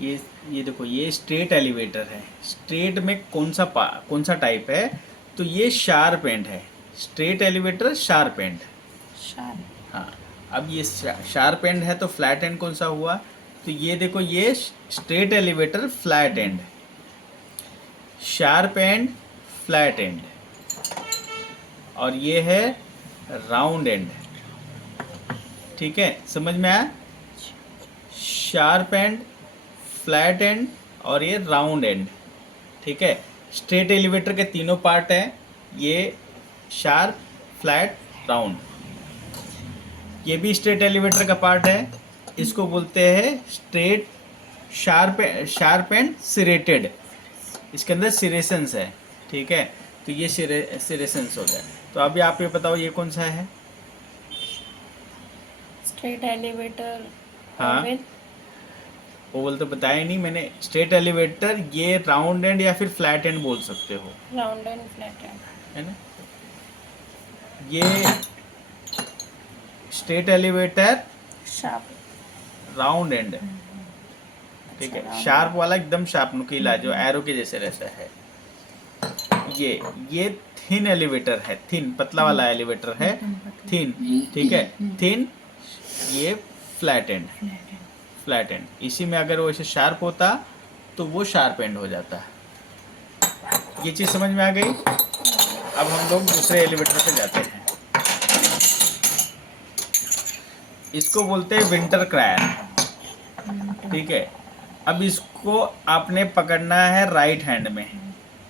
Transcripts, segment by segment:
ये ये देखो, ये स्ट्रेट एलिवेटर है। स्ट्रेट में कौन सा टाइप है? तो ये शार्प एंड है। Straight elevator sharp and. Sharp. हाँ। अब ये शार्प एंड है तो फ्लैट एंड कौन सा हुआ? तो ये देखो, ये straight elevator flat and, sharp and flat and, और ये है राउंड एंड। ठीक है, समझ में आया? शार्प एंड, फ्लैट एंड, और ये राउंड एंड। ठीक है, स्ट्रेट एलिवेटर के तीनों पार्ट हैं, ये शार्प, फ्लैट, राउंड। ये भी स्ट्रेट एलिवेटर का पार्ट है, इसको बोलते हैं स्ट्रेट, शार्प एंड सिरेटेड। इसके अंदर सिरेशंस है। ठीक है, तो ये सिरेशंस हो गया। तो अभी आप ये बताओ, ये कौन सा है? स्ट्रेट एलिवेटर हाँ, विद वो बोल तो बताया नहीं मैंने। स्ट्रेट एलिवेटर ये राउंड एंड या फिर फ्लैट एंड बोल सकते हो, राउंड एंड फ्लैट एंड। है ना? ये straight elevator sharp. Round and, ठीक है। अच्छा, शार्प वाला एकदम शार्प नुकीला, जो एरो के जैसे रहता है। ये थिन एलिवेटर है, थिन पतला वाला एलिवेटर है, थिन। ठीक है, थिन। ये फ्लैट एंड, फ्लैट एंड। इसी में अगर वो ऐसे शार्प होता तो वो शार्प एंड हो जाता। ये चीज़ समझ में आ गई? अब हम लोग दूसरे एलिवेटर पे जाते हैं। इसको बोलते हैं विंटर क्रायर। ठीक है, अब इसको आपने पकड़ना है राइट हैंड में।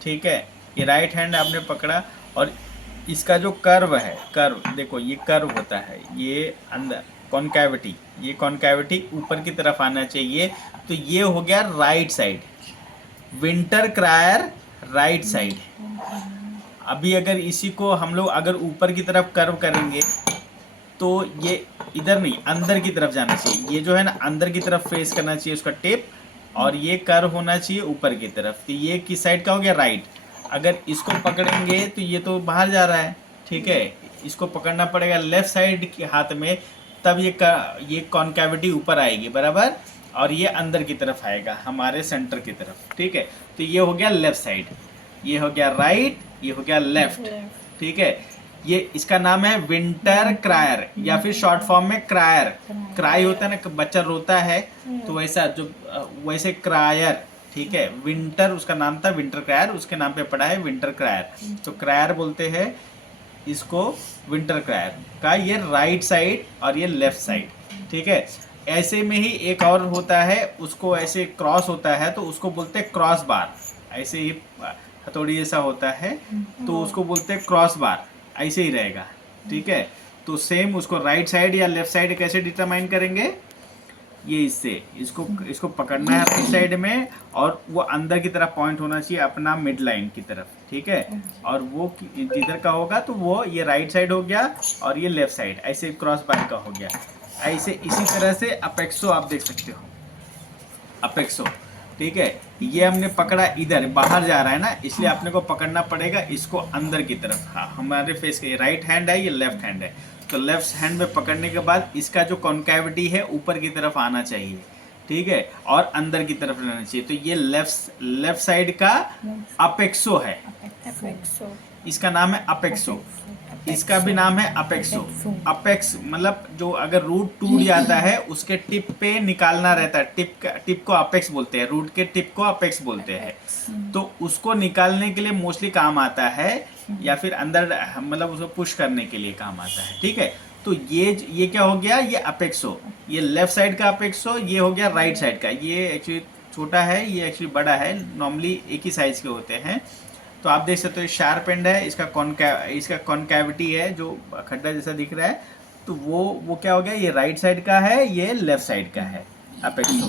ठीक है, ये राइट हैंड आपने पकड़ा, और इसका जो कर्व है, कर्व देखो, ये कर्व होता है, ये अंदर कॉनकैविटी, ये कॉनकैविटी ऊपर की तरफ आना चाहिए। तो ये हो गया राइट साइड, विंटर क्रायर राइट साइड। अभी अगर इसी को हम लोग अगर ऊपर की तरफ कर्व करेंगे तो ये इधर नहीं, अंदर की तरफ जाना चाहिए। ये जो है ना, अंदर की तरफ फेस करना चाहिए उसका टिप, और ये कर्व होना चाहिए ऊपर की तरफ। तो ये किस साइड का हो गया? राइट। अगर इसको पकड़ेंगे तो ये तो बाहर जा रहा है। ठीक है, इसको पकड़ना पड़ेगा लेफ्ट साइड के हाथ में, तब ये कॉनकैविटी ऊपर आएगी, बराबर, और ये अंदर की तरफ आएगा हमारे सेंटर की तरफ। ठीक है, तो ये हो गया लेफ्ट साइड, ये हो गया राइट, ये हो गया लेफ्ट। ठीक है, ये इसका नाम है विंटर क्रायर, या फिर शॉर्ट फॉर्म में क्रायर। क्राई होता है ना, बच्चा रोता है, तो वैसा जो वैसे क्रायर। ठीक है, विंटर उसका नाम था, विंटर क्रायर, उसके नाम पे पड़ा है विंटर क्रायर। तो क्रायर बोलते हैं इसको, विंटर क्रायर का ये राइट साइड और ये लेफ्ट साइड। ठीक है, ऐसे में ही एक और होता है, उसको ऐसे क्रॉस होता है तो उसको बोलते हैं क्रॉस बार। ऐसे ही हथौड़ी जैसा होता है तो उसको बोलते हैं क्रॉस बार, ऐसे ही रहेगा। ठीक है, तो सेम उसको राइट साइड या लेफ्ट साइड कैसे डिटरमाइन करेंगे? ये इससे इसको पकड़ना है राइट साइड में, और वो अंदर की तरफ पॉइंट होना चाहिए अपना मिड लाइन की तरफ। ठीक है, और वो जिधर का होगा तो वो ये राइट साइड हो गया, और ये लेफ्ट साइड ऐसे क्रॉस बार का हो गया। ऐसे इसी तरह से अपेक्सो आप देख सकते हो, अपेक्सो। ठीक है, ये हमने पकड़ा, इधर बाहर जा रहा है ना, इसलिए अपने को पकड़ना पड़ेगा इसको अंदर की तरफ। हाँ, हमारे फेस के राइट हैंड है, ये लेफ्ट हैंड है, तो लेफ्ट हैंड में पकड़ने के बाद इसका जो कॉन्कैविटी है ऊपर की तरफ आना चाहिए। ठीक है, और अंदर की तरफ रहना चाहिए। तो ये लेफ्ट साइड का अपेक्सो है, इसका नाम है अपेक्सो। इसका भी नाम है अपेक्सो। अपेक्स मतलब जो अगर रूट टूट जाता है उसके टिप पे निकालना रहता है, टिप को अपेक्स बोलते हैं, रूट के टिप को अपेक्स बोलते हैं। तो उसको निकालने के लिए मोस्टली काम आता है, या फिर अंदर मतलब उसको पुश करने के लिए काम आता है। ठीक है, तो ये क्या हो गया? ये अपेक्सो, ये लेफ्ट साइड का अपेक्सो, ये हो गया राइट साइड का। ये एक्चुअली छोटा है, ये एक्चुअली बड़ा है, नॉर्मली एक ही साइज के होते हैं। तो आप देख सकते हो शार्प एंड है, इसका कॉनकैविटी है जो खड्डा जैसा दिख रहा है, तो वो क्या हो गया? ये राइट साइड का है, ये लेफ्ट साइड का है अपेक्सो।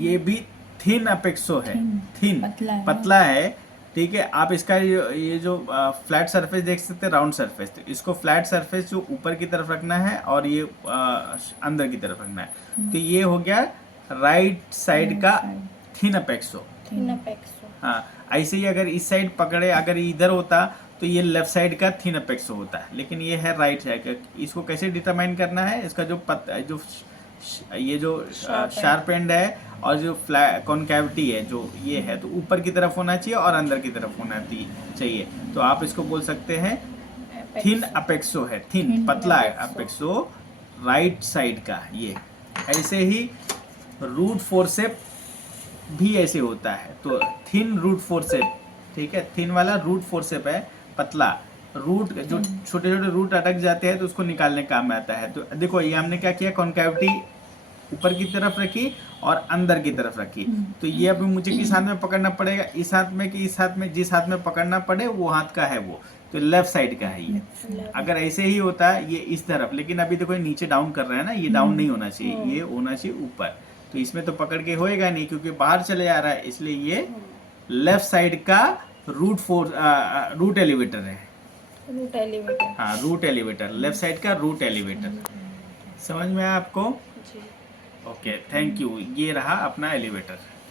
ये भी थिन अपेक्सो है, थिन पतला है। ठीक है, आप इसका ये जो फ्लैट सरफेस देख सकते हैं, राउंड सरफेस, तो इसको फ्लैट सरफेस जो ऊपर की तरफ रखना है, और ये अंदर की तरफ रखना है। तो ये हो गया राइट साइड का थिन अपेक्सो। हाँ, ऐसे ही अगर इस साइड पकड़े, अगर इधर होता तो ये लेफ्ट साइड का थिन अपेक्सो होता है, लेकिन ये है राइट साइड का। इसको कैसे डिटरमाइन करना है? इसका जो ये जो Sharp शार्प एंड है और जो फ्लैट कॉन्कैविटी है जो ये है, तो ऊपर की तरफ होना चाहिए और अंदर की तरफ होना चाहिए। तो आप इसको बोल सकते हैं थिन अपेक्सो है, थिन Thin पतला है apexo। अपेक्सो राइट साइड का। ये ऐसे ही रूट फोर्सेप भी ऐसे होता है, तो थिन रूट फोर्सेप, ठीक है, थिन वाला रूट फोर्सेप है, पतला रूट जो छोटे छोटे रूट अटक जाते हैं तो उसको निकालने काम में आता है। तो देखो ये हमने क्या किया, कॉन्कैविटी ऊपर की तरफ रखी और अंदर की तरफ रखी। तो ये अभी मुझे किस हाथ में पकड़ना पड़ेगा, इस हाथ में कि इस हाथ में, जिस हाथ में पकड़ना पड़े वो हाथ का है वो, तो लेफ्ट साइड का है ये। अगर ऐसे ही होता है ये इस तरफ, लेकिन अभी देखो ये नीचे डाउन कर रहा है ना, ये डाउन नहीं होना चाहिए, ये होना चाहिए ऊपर। तो इसमें तो पकड़ के होएगा नहीं क्योंकि बाहर चले जा रहा है, इसलिए ये लेफ्ट साइड का रूट एलिवेटर है। Root elevator. हाँ, रूट एलिवेटर, लेफ्ट साइड का रूट एलिवेटर। समझ में आया आपको? जी। Okay, thank you. ये रहा अपना एलिवेटर।